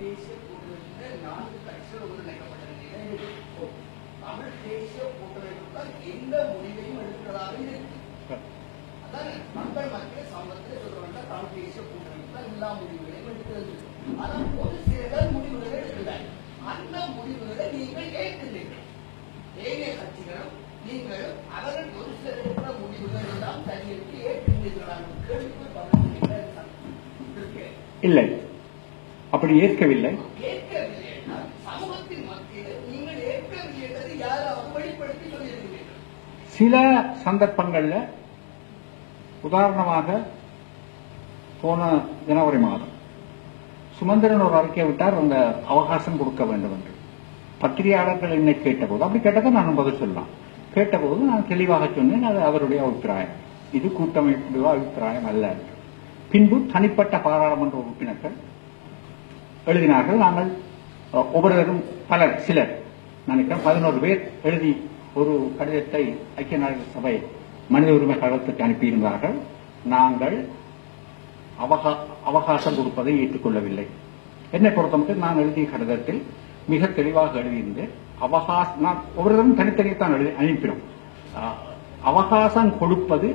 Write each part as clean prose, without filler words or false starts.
தேசிய கூட்டமைப்பில் 4 கட்சிகள் ஒருங்கிணைக்கப்பட்ட தமிழ் தேசிய கூட்டமைப்பு எந்த முடிவையும் எடுக்கிறதாக இருக்கு. அதான் மக்கள் மத்திய சமூகத்தில் சொல்ல வேண்டாம். தமிழ் தேசிய கூட்டமைப்பு தான் எல்லா முடிவுகளையும் எடுக்கிறது. ஆனால் ஒரு சிலர் முடிவுகளை எடுக்கிறார். அந்த முடிவுகளை நீங்கள் ஏற்கிறீர்கள். ஏனைய கட்சிகளும் நீங்களும் அவர்கள் ஒரு சில எடுக்கிற முடிவுகள் எல்லாம் தனியிற்கு ஏற்கிறீர்களான கேள்விக்கு பதில் இல்லை, அப்படி ஏற்கவில்லை. ஏற்கவில்லை என்றால் சமூகத்தின் மத்தியில் நீங்கள் ஏற்கவில்லை என்பதை யாராவது வெளிப்படுத்தி சொல்லியிருக்கிறீர்கள். சில சந்தர்ப்பங்கள்ல உதாரணமாக போன ஜனவரி மாதம் சுமந்திரன் ஒரு அறிக்கை விட்டார், அந்த அவகாசம் கொடுக்க வேண்டும் என்று. பத்திரிகையாளர்கள் என்னை கேட்டபோது, அப்படி கேட்டதை நான் பதில் சொல்லலாம். கேட்டபோது நான் தெளிவாக சொன்னேன், அது அவருடைய அபிப்பிராயம், இது கூட்டமைப்பு அபிப்பிராயம் அல்ல என்று. பின்பு தனிப்பட்ட பாராளுமன்ற உறுப்பினர்கள் எழுதினார்கள். நாங்கள் ஒவ்வொருவரும் சிலர் நினைக்கிறேன் 11 பேர் எழுதி ஒரு கடிதத்தை ஐக்கிய நாடுகள் சபை மனித உரிமை கழகத்துக்கு அனுப்பியிருந்தார்கள். நாங்கள் அவகாசம் கொடுப்பதை ஏற்றுக்கொள்ளவில்லை. என்னை பொறுத்தமட்டில் நான் எழுதிய கடிதத்தில் மிக தெளிவாக எழுதியிருந்தேன். நான் ஒவ்வொருவரும் தனித்தனித்தான் அனுப்பினோம். அவகாசம் கொடுப்பது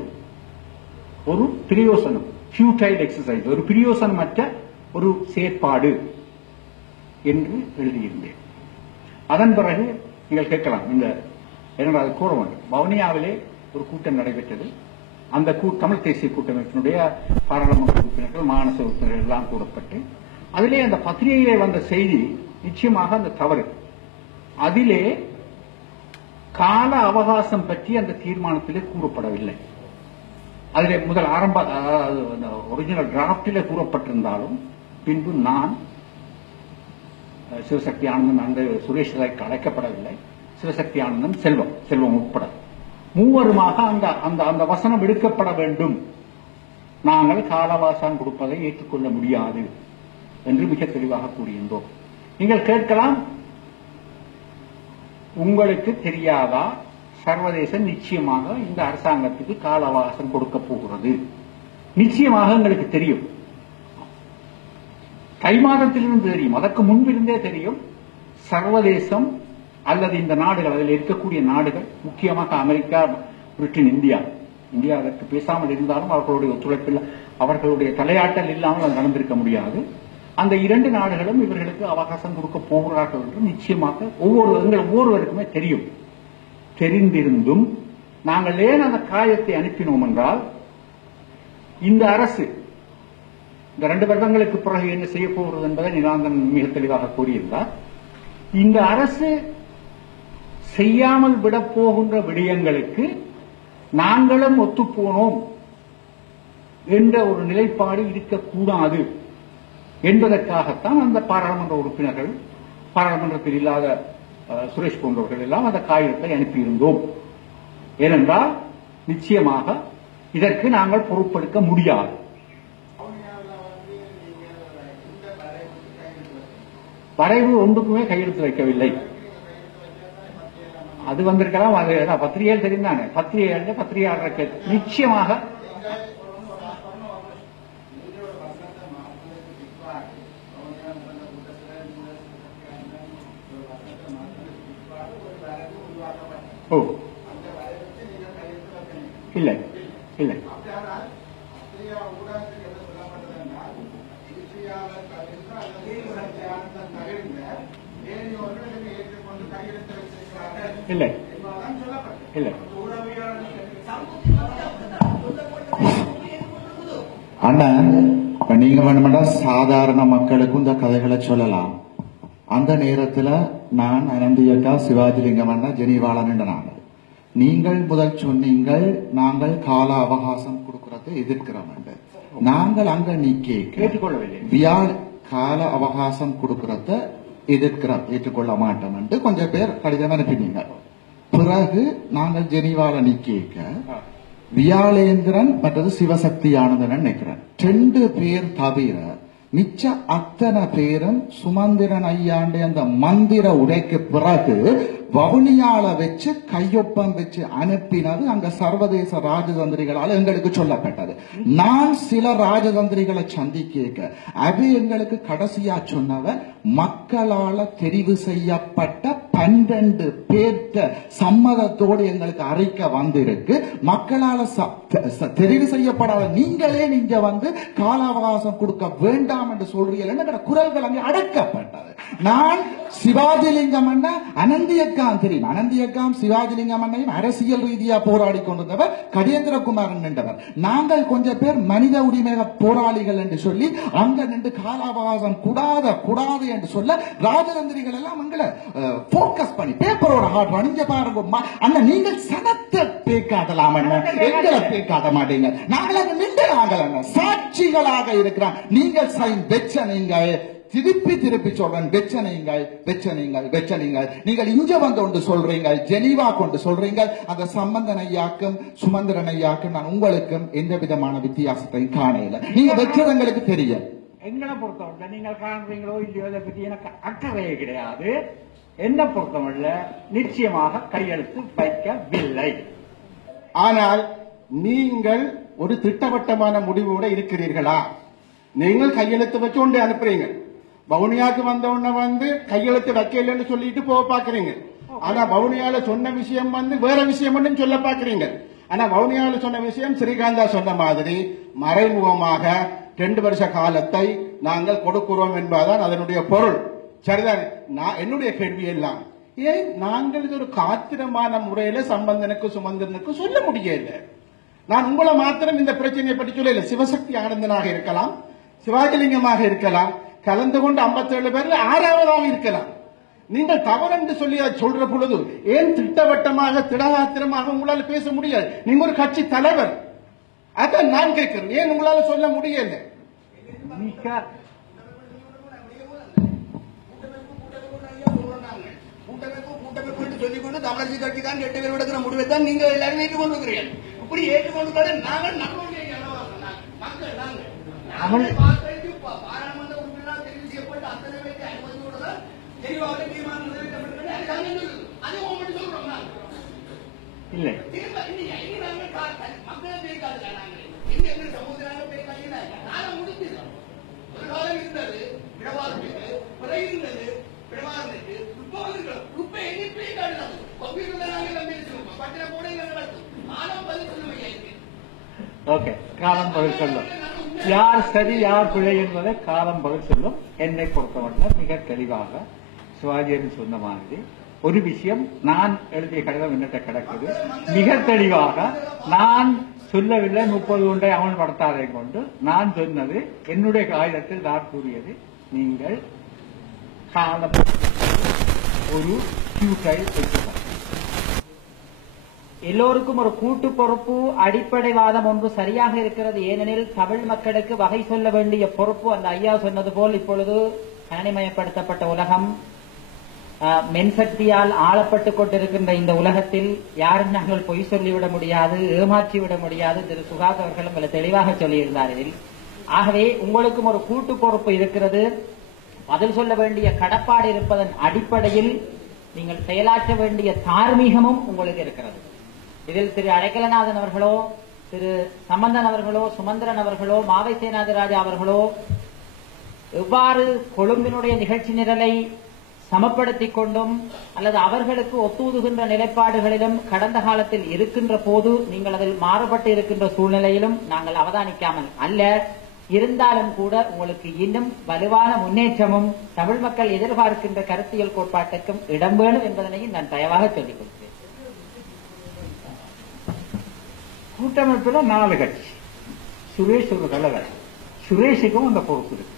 ஒரு பிரயோசனம், ஃபியூட்டைல் எக்ஸசைஸ், ஒரு பிரயோசனமற்ற ஒரு செயற்பாடு என்று எழுதியிருந்தேன். அதன் பிறகு நீங்கள் கேட்கலாம், இந்த இரண்டாவது கூற வேண்டும். வவுனியாவிலே ஒரு கூட்டம் நடைபெற்றது. அந்த தமிழ் தேசிய கூட்டமைப்பினுடைய பாராளுமன்ற உறுப்பினர்கள், மாகாண உறுப்பினர்கள் எல்லாம் கூடப்பட்டு, அதிலே அந்த பத்திரிகையிலே வந்த செய்தி நிச்சயமாக அந்த தவறு. அதிலே கால அவகாசம் பற்றி அந்த தீர்மானத்திலே கூறப்படவில்லை. அதிலே முதல் ஒரிஜினல் டிராப்டிலே கூறப்பட்டிருந்தாலும் பின்பு நான் சிவசக்தி ஆனந்தன், அந்த சுரேஷ் அழைக்கப்படவில்லை, சிவசக்தி ஆனந்தன், செல்வம் உட்பட மூவருமாக அந்த வசனம் எடுக்கப்பட வேண்டும், நாங்கள் கால அவகாசம் கொடுப்பதை ஏற்றுக்கொள்ள முடியாது என்று மிக தெளிவாக கூறியிருந்தோம். நீங்கள் கேட்கலாம், உங்களுக்கு தெரியாதா சர்வதேசம் நிச்சயமாக இந்த அரசாங்கத்துக்கு கால அவகாசம் கொடுக்க போகிறது? நிச்சயமாக எங்களுக்கு தெரியும். தை மாதத்திலிருந்து தெரியும், அதற்கு முன்பிருந்தே தெரியும். சர்வதேசம் அல்லது இந்த நாடுகள், அதில் இருக்கக்கூடிய நாடுகள், முக்கியமாக அமெரிக்கா, பிரிட்டன், இந்தியா அதற்கு பேசாமல் இருந்தாலும் அவர்களுடைய ஒத்துழைப்பில், அவர்களுடைய தலையாட்டல் இல்லாமல் அது நடந்திருக்க முடியாது. அந்த 2 நாடுகளும் இவர்களுக்கு அவகாசம் கொடுக்க போகிறார்கள் என்று நிச்சயமாக ஒவ்வொருவருக்குமே தெரியும். தெரிந்திருந்தும் நாங்கள் ஏன் அந்த காயத்தை அனுப்பினோம் என்றால், இந்த அரசு இந்த 2 வருடங்களுக்கு பிறகு என்ன செய்ய போகிறது என்பதை நிலாந்தன் மிக தெளிவாக கூறியிருந்தார். இந்த அரசு செய்யாமல் விட போகின்ற விடயங்களுக்கு நாங்களும் ஒத்துப்போனோம் என்ற ஒரு நிலைப்பாடு இருக்கக்கூடாது என்பதற்காகத்தான் அந்த பாராளுமன்ற உறுப்பினர்கள், பாராளுமன்றத்தில் இல்லாத சுரேஷ் போன்றவர்கள் எல்லாம் அந்த காகிதத்தை அனுப்பியிருந்தோம். ஏனென்றால் நிச்சயமாக இதற்கு நாங்கள் பொறுப்பெடுக்க முடியாது. வரைவு ஒன்றுக்குமே கையெழுத்து வைக்கவில்லை. அது வந்திருக்கலாம், அது பத்திரிகையால் தெரிந்தானே, பத்திரிகையாளர் நிச்சயமாக இல்லை இல்லை இல்லை இல்லை. அண்ணா, நீங்க வேணுமெண்டா சாதாரண மக்களுக்கும் இந்த கதைகளை சொல்லலாம். அந்த நேரத்துல நான் அனந்தியக்கா, சிவாஜிலிங்கம் அண்ணா, ஜெனிவாளன் நாங்கள், நீங்கள் முதல் சொன்னீங்கள் நாங்கள் கால அவகாசம் கொடுக்கறதை எதிர்க்கிறோம். நாங்கள் அங்க நீ கேட்கவில்லை, கால அவகாசம் கொடுக்கறத எதிர்க்கிறோம், ஏற்றுக்கொள்ள மாட்டோம் என்று கொஞ்சம் பேர் கடிதம் அனுப்பினீங்க. பிறகு நாங்கள் ஜெனிவால நீ கேட்க வியாழேந்திரன் மற்றது சிவசக்தி ஆனந்தன் நினைக்கிறேன் 2 பேர் தவிர மிச்ச அத்தனை பேரும் சுமந்திரன் ஐயாண்டு அந்த மந்திர உடைக்கு பிறகு வவுனியால வச்சு கையொப்பம் வச்சு அனுப்பினது அங்க சர்வதேச ராஜதந்திரிகளால் எங்களுக்கு சொல்லப்பட்டது. நான் சில ராஜதந்திரிகளை சந்திக்க அது எங்களுக்கு கடைசியா சொன்னவ மக்களால தெரிவு செய்யப்பட்ட 12 பேர்த்த சம்மதத்தோடு எங்களுக்கு அறிக்கை வந்திருக்கு. மக்களால தெரிவு செய்யப்படாத நீங்களே நீங்க வந்து கால அவகாசம் கொடுக்க வேண்டாம் என்று சொல்றீங்க. குரல்கள் அங்கே அடக்கப்பட்டது. நான் சிவாஜிலிங்கம் அண்ணா அனந்தியக்காம் தெரியும். அனந்தியக்காம் சிவாஜிலிங்கம் அண்ணையும் அரசியல் ரீதியா போராடி கொண்டிருந்தவர் கஜேந்திரகுமாரன் என்றவர். நாங்கள் கொஞ்சம் பேர் மனித உரிமை போராளிகள் என்று சொல்லி அங்க நின்று கால அவகாசம் கூடாது என்று சொல்ல ராஜதந்திரிகள் எல்லாம் எங்களை போக்கஸ் பண்ணி பேப்பரோட ஹார்ட் வணிஞ்ச பாருங்க அண்ணா நீங்கள் சனத்தை பேக்காதலாம் அண்ணா எங்களை பேக்காத மாட்டீங்க. நாங்கள் நின்று நாங்கள் சாட்சிகளாக இருக்கிறோம். நீங்கள் சைன் வெச்ச நீங்க திருப்பி சொல்றேன் வெச்சனீங்க நீங்கள் இங்க வந்து கொண்டு சொல்றீங்க ஜெனீவா கொண்டு சொல்றீங்க. அந்த சம்பந்தன் ஐயாக்கும் சுமந்திரன் ஐயாக்கும் நான் உங்களுக்கும் எந்த விதமான வித்தியாசத்தையும் காணல. நீங்க வெற்றதங்களுக்கு தெரியும். எங்களை பொறுத்தவரை நீங்கள் காண்றீங்களோ இல்லையோ அதை பத்தி எனக்கு அக்கறையே கிடையாது. என்னை பொறுத்தவரை நிச்சயமாக கையெழுத்து வைக்கவில்லை. ஆனால் நீங்கள் ஒரு திட்டவட்டமான முடிவோட இருக்கிறீர்களா? நீங்கள் கையெழுத்து வச்சு கொண்டு அனுப்புறீங்க. வவுனியாவுக்கு வந்தவொன்ன வந்து கையெழுத்து வைக்கலன்னு சொல்லிட்டு போக பாக்குறீங்க. ஆனா வவுனியால சொன்ன விஷயம் வந்து வேற விஷயம் சொல்ல பாக்குறீங்க. ஆனா வவுனியால சொன்ன விஷயம் ஸ்ரீகாந்தா சொன்ன மாதிரி மறைமுகமாக 2 வருஷ காலத்தை நாங்கள் கொடுக்கிறோம் என்பதுதான் அதனுடைய பொருள். சரிதான். என்னுடைய கேள்வி எல்லாம் ஏன் நாங்கள் இது ஒரு காத்திரமான முறையில சம்பந்தனுக்கு சுமந்தனுக்கு சொல்ல முடியல? நான் உங்களை மாத்திரம் இந்த பிரச்சனையை பற்றி சொல்லல. சிவசக்தி ஆனந்தனாக இருக்கலாம், சிவாஜிலிங்கமாக இருக்கலாம், கலந்து கொண்டு 57 பேர்ல 6ஆவதாக இருக்கலாம். நீங்கள் தவறு என்று சொல்லி சொல்ற பொழுது ஏன் திட்டவட்டமாக திடகாத்திரமாக உங்களால் பேச முடியாது? நீங்க ஒரு கட்சி தலைவர். அதான் நான் கேட்கிறேன், ஏன் உங்களால சொல்ல முடியல? சொல்லிக்கொண்டு தமிழரசு கட்சிக்கான 8 பேர் எடுக்கிற முடிவை தான் நீங்கள் எல்லாரும் ஏற்றுக்கொண்டிருக்கிறீர்கள். இப்படி ஏற்றுக்கொண்டு நாங்கள் மக்கள் பாராளுமன்ற உறுப்பினராக தெரிவு செய்யப்பட்ட அத்தனை பேருக்கு அனுமதியோடு தான் தெளிவாக தீர்மானம் நிறைவேற்றப்பட்டது. அதை உங்களுக்கு சொல்றோம். இல்லை மக்கள் பேருக்காது. நாங்கள் எங்க சமுதாயம் பேருக்காங்க. நாங்கள் முடிஞ்சது ஒரு காலம் இருந்தது விடவாரத்துக்கு பிறகு இருந்தது விடவாரத்துக்கு இப்ப எங்க பேருக்காடு கம்ப்யூட்டர்ல நாங்கள் பேசுவோம். பட்டின கூட நடக்கும். நானும் பதில் சொல்லுவேன். ஓகே, காலம் பதில் சொல்லும். யார் சரி யார் பிழை என்பதை காலம் பதில் சொல்லும். என்னை பொறுத்தவரை மிக தெளிவாக சிவாஜியன் சொன்ன மாதிரி ஒரு விஷயம் நான் எழுதிய கடிதம் என்னட்ட கிடக்குது. மிக தெளிவாக நான் சொல்லவில்லை 30 ஒன்றை அமல்படுத்தாதை கொண்டு நான் சொன்னது என்னுடைய காகிதத்தில் நான் கூறியது நீங்கள் காலம் ஒரு கியூட்டை வைக்கிறார். எல்லோருக்கும் ஒரு கூட்டு பொறுப்பு அடிப்படைவாதம் ஒன்று சரியாக இருக்கிறது. ஏனெனில் தமிழ் மக்களுக்கு வகை சொல்ல வேண்டிய பொறுப்பு அந்த ஐயா சொன்னது போல் இப்பொழுது கணினிமயப்படுத்தப்பட்ட உலகம், மென்சக்தியால் ஆளப்பட்டுக் கொண்டிருக்கின்ற இந்த உலகத்தில் யாரும் நாங்கள் பொய் சொல்லிவிட முடியாது, ஏமாற்றிவிட முடியாது. திரு சுகாஸ் அவர்களும் பல தெளிவாக சொல்லியிருந்தார் இதில். ஆகவே உங்களுக்கும் ஒரு கூட்டு பொறுப்பு இருக்கிறது. பதில் சொல்ல வேண்டிய கடப்பாடு இருப்பதன் அடிப்படையில் நீங்கள் செயலாற்ற வேண்டிய தார்மீகமும் உங்களுக்கு இருக்கிறது. இதில் திரு அடைக்கலநாதன் அவர்களோ திரு சம்பந்தன் அவர்களோ சுமந்திரன் அவர்களோ மாவை சேனாதிராஜா அவர்களோ எவ்வாறு கொழும்பினுடைய நிகழ்ச்சி நிரலை சமப்படுத்திக் கொண்டும் அல்லது அவர்களுக்கு ஒத்துதுகின்ற நிலைப்பாடுகளிலும் கடந்த காலத்தில் இருக்கின்ற போது நீங்கள் அதில் மாறுபட்டு இருக்கின்ற சூழ்நிலையிலும் நாங்கள் அவதானிக்காமல் அல்ல. இருந்தாலும் கூட உங்களுக்கு இன்னும் வலுவான முன்னேற்றமும் தமிழ் மக்கள் எதிர்பார்க்கின்ற கருத்தியல் கோட்பாட்டுக்கும் இடம் வேணும் என்பதனையும் நான் தயவாக சொல்லிக் கொள்கிறேன். கூட்டமைப்புல 4 கட்சி. சுரேஷ் ஒரு தலைவர். சுரேஷுக்கும் அந்த பொறுப்பு இருக்கு.